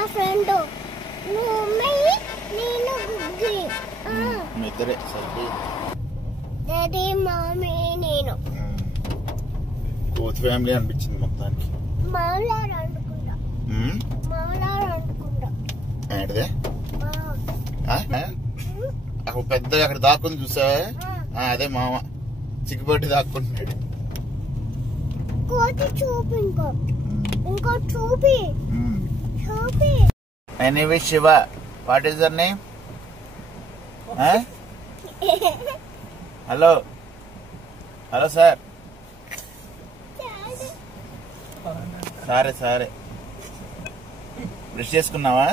నా ఫ్రెండ్ ఇద్దరే సరిపోయి డాడీ మమ్మీ నేను కోచ్ ఫ్యామిలీ అనిపించింది మొత్తానికి. మామలారు అనుకుంటా ఏంటిదే పెద్ద అక్కడ దాక్కుంది చూసావా? అదే మామ చిక్కుపట్టి దాక్కుంటున్నాడు. కోతి చూపి ఇంకో చూపి anyway Shiva, what is your name? Hello hello sir. సరే బ్రష్ చేసుకున్నావా?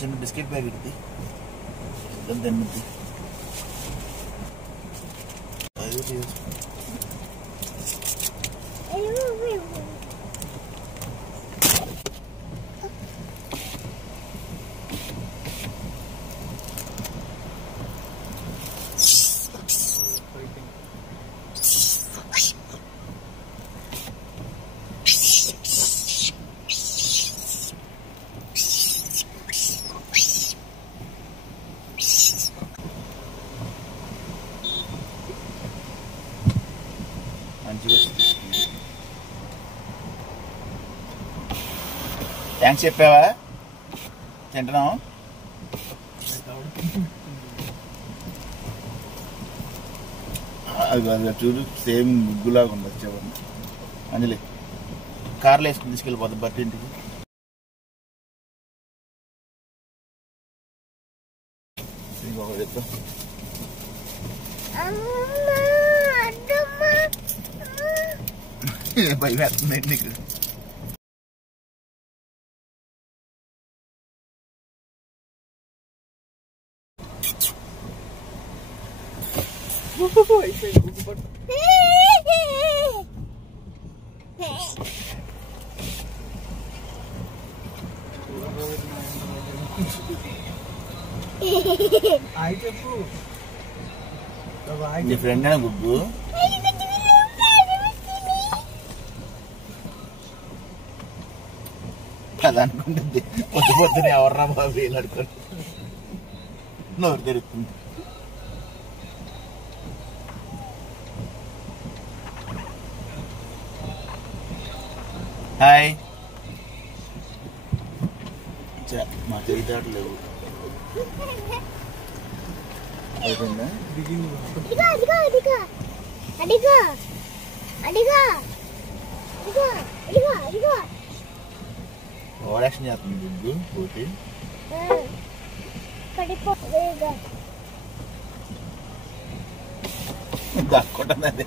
చిన్న బిస్కెట్ ప్యాకెట్ తిన్నది. థ్యాంక్స్ చెప్పావా? తింటున్నావు? అది చూడు సేమ్ ముగ్గులాగా ఉండదు. చివరి అంజలి కార్లో వేసుకుని తీసుకెళ్ళిపోతాం బట్టి ఇంటికి. ఇంకొకటి చెప్తా భయం వేస్తుంది నీకు. నీ ఫ్రెండ్ అయినా గుగ్గు అది అనుకుంటుంది. పొద్దునే ఎవర్రా బాబు వీళ్ళు అడుగుతారు. నోరు తెరుస్తుంది. హాయ్. మా తెలివితేటలు లేవు. ఓడాక్షన్ చేస్తుంది గుగ్గు పోటీ. దాక్కుంటుంది.